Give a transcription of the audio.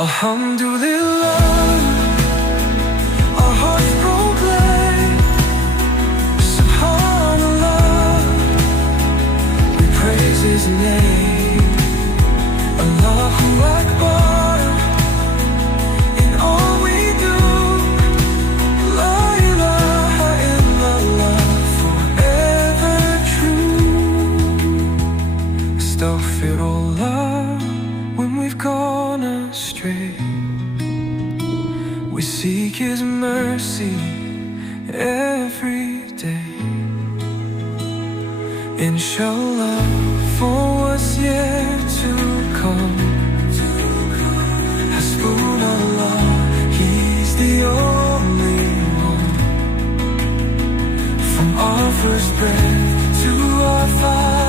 Alhamdulillah, our hearts proclaim Subhanallah, we praise His name. Allahu Akbar, in all we do. La ilaha illallah, forever true. Astaghfirullah, when we've gone astray, we seek His mercy every day. Inshallah, for what's yet to come, Hasbunallah, He's the only one. From our first breath to our final